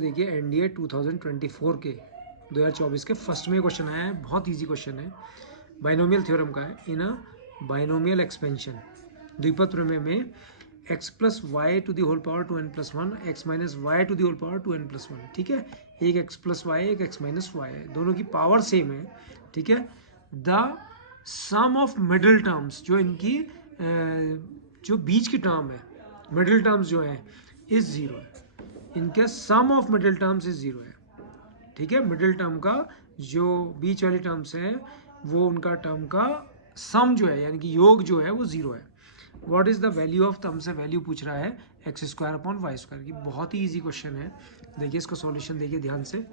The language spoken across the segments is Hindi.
देखिए एनडीए 2024 के 2024 के फर्स्ट में क्वेश्चन आया है, बहुत इजी क्वेश्चन है, बाइनोमियल थ्योरम का है। इन अ बाइनोमियल एक्सपेंशन द्विपद प्रमेय में x plus y to the whole power 2n+1 x minus y to the whole power 2n+1, ठीक है। एक x प्लस वाई एक x माइनस वाई है, दोनों की पावर सेम है, ठीक है। The sum of middle terms, जो इनकी जो बीच की टर्म है, मिडिल टर्म्स जो है इज जीरो है, इनके sum of middle terms is zero है, ठीक है। मिडिल टर्म का जो बीच वाली टर्म्स है वो उनका टर्म का सम जो है यानी कि योग जो है वो जीरो है। What is the value of, तो हमसे वैल्यू पूछ रहा है x² की। बहुत ही इजी क्वेश्चन है, देखिए इसका सॉल्यूशन देखिए ध्यान से।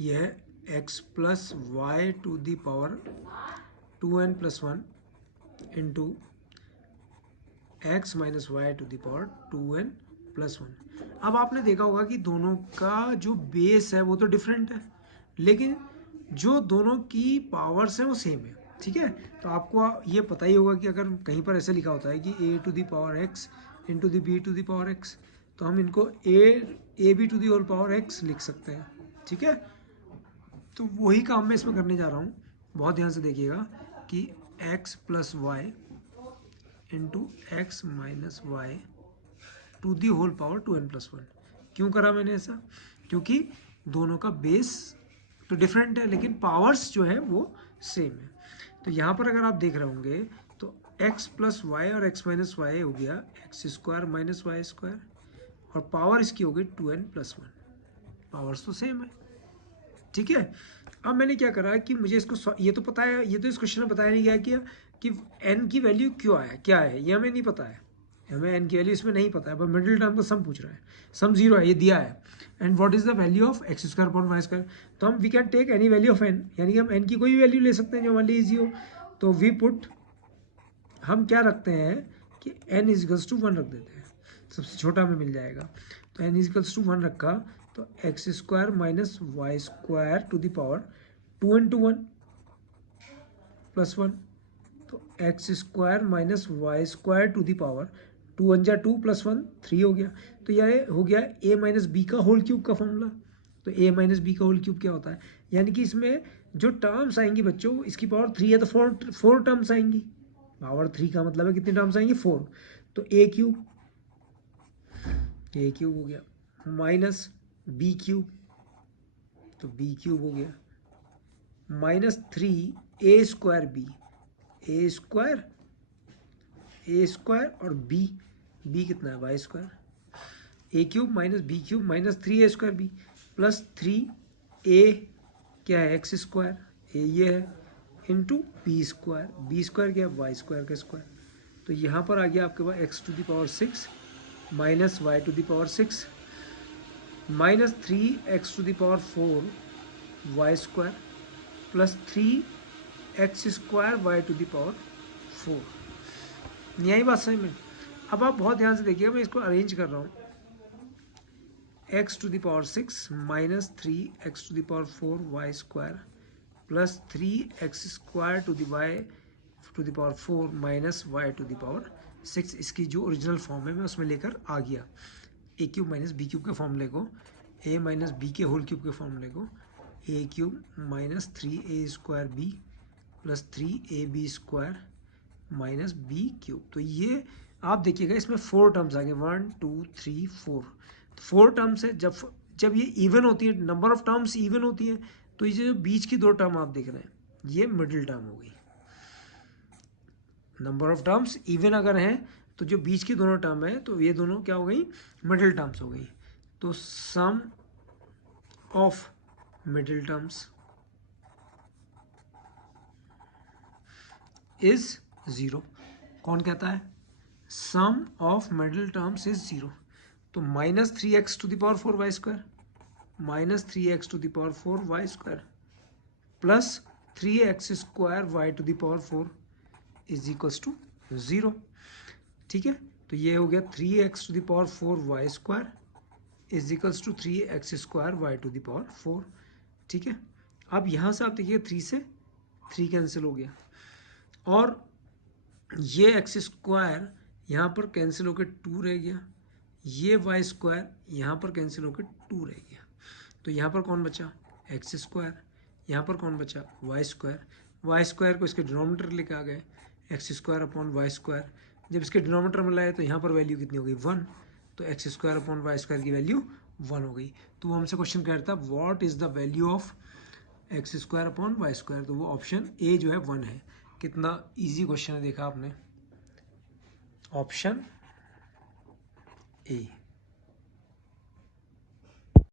यह है x plus y to the power 2n+1 into x minus y to the power 2n+1। अब आपने देखा होगा कि दोनों का जो बेस है वो तो डिफरेंट है, लेकिन जो दोनों की पावर्स हैं वो सेम है, ठीक है। तो आपको ये पता ही होगा कि अगर कहीं पर ऐसे लिखा होता है कि a to the power x into the b to the power x, तो हम इनको a b to the whole power x लिख सकते हैं, ठीक है। तो वही काम मैं इसमें करने जा रहा हूँ, बहुत ध्यान से देखिएगा कि x plus y into x minus y to the whole power 2n+1। क्यों करा मैंने ऐसा? क्योंकि दोनों का बेस तो डिफरेंट है लेकिन पावर्स जो है वो सेम है। तो यहाँ पर अगर आप देख रहे होंगे तो x प्लस वाई और x माइनस वाई हो गया x² माइनस y², और पावर इसकी हो गई 2n+1, पावर्स तो सेम है, ठीक है। अब मैंने क्या करा कि मुझे इसको ये तो पता है, ये तो इस क्वेश्चन में बताया नहीं गया कि n की वैल्यू क्यों आया, क्या है ये हमें नहीं पता है, हमें n की वैल्यू इसमें नहीं पता है, पर मिडिल टर्म का सम पूछ रहा है, सम जीरो है ये दिया है। And what is the value of x² तो हम we can take any value of n, यानी कि हम n की कोई भी वैल्यू ले सकते हैं जो हमारे लिए ईजी हो। तो वी पुट, हम क्या रखते हैं कि n = 1 रख देते हैं, सबसे छोटा हमें मिल जाएगा। तो n = 1 रखा तो x² minus y² to the power 2 into 1 plus 1, तो x² minus y² to the power 2 1 जा 2 प्लस 1 3 हो गया। तो यह हो गया a माइनस बी का होल क्यूब का फॉर्मूला। तो a माइनस बी का होल क्यूब क्या होता है, यानी कि इसमें जो टर्म्स आएंगी बच्चों, इसकी पावर 3 है तो फोर टर्म्स आएंगी, पावर 3 का मतलब है कितने टर्म्स आएंगे 4। तो a क्यूब हो गया माइनस बी क्यूब, तो बी क्यूब हो गया माइनस 3 ए स्क्वायर और बी कितना है y², A cube minus B cube minus 3a² B plus 3a क्या है x², ए ये है इंटू बी² क्या है y² का स्क्वायर। तो यहाँ पर आ गया आपके पास x to the power 6 minus y to the power 6 minus 3x to the power 4 y² plus 3x² y to the power 4। यही बात सही में। अब आप बहुत ध्यान से देखिए, मैं इसको अरेंज कर रहा हूँ, x to the power 6 minus 3x to the power 4 y² plus 3x² to the y to the power 4 minus y to the power 6। इसकी जो ओरिजिनल फॉर्म है मैं उसमें लेकर आ गया, A cube minus B cube के फॉर्मूले को, ए माइनस बी के होल क्यूब के फॉर्मूले को, A cube minus 3a² B plus 3ab² minus B cube. तो ये आप देखिएगा इसमें 4 टर्म्स आ गए, 1 2 3 4, 4 टर्म्स है। जब ये इवन होती है, नंबर ऑफ टर्म्स इवन होती हैं, तो ये जो बीच की 2 टर्म आप देख रहे हैं ये मिडिल टर्म हो गई। नंबर ऑफ टर्म्स इवन अगर हैं तो जो बीच की दोनों टर्म है तो ये दोनों क्या हो गई, मिडिल टर्म्स हो गई। तो sum of middle terms is zero. कौन कहता है? Sum of middle terms is zero. तो minus 3x to the power 4 y² minus 3x to the power 4 y² plus 3x² y to the power 4 is equals to 0, ठीक है। तो ये हो गया 3x to the power 4 y² is equals to 3x² y to the power 4, ठीक है। अब यहाँ से आप देखिए 3 से 3 कैंसिल हो गया, और ये x² यहाँ पर कैंसिल होकर 2 रह गया, ये वाई स्क्वायर यहाँ पर कैंसिल होकर 2 रह गया, तो यहाँ पर कौन बचा एक्स स्क्वायर, यहाँ पर कौन बचा वाई स्क्वायर को इसके डिनोमिनेटर लेके आ गए x square upon y square, जब इसके डिनोमिनेटर में लाए तो यहाँ पर वैल्यू कितनी हो गई 1, तो x square upon y square की वैल्यू 1 हो गई। तो वो हमसे क्वेश्चन कह रहा था what is the value of x square upon y square, तो वो ऑप्शन ए जो है 1 है। कितना ईजी क्वेश्चन है देखा आपने, ऑप्शन ए।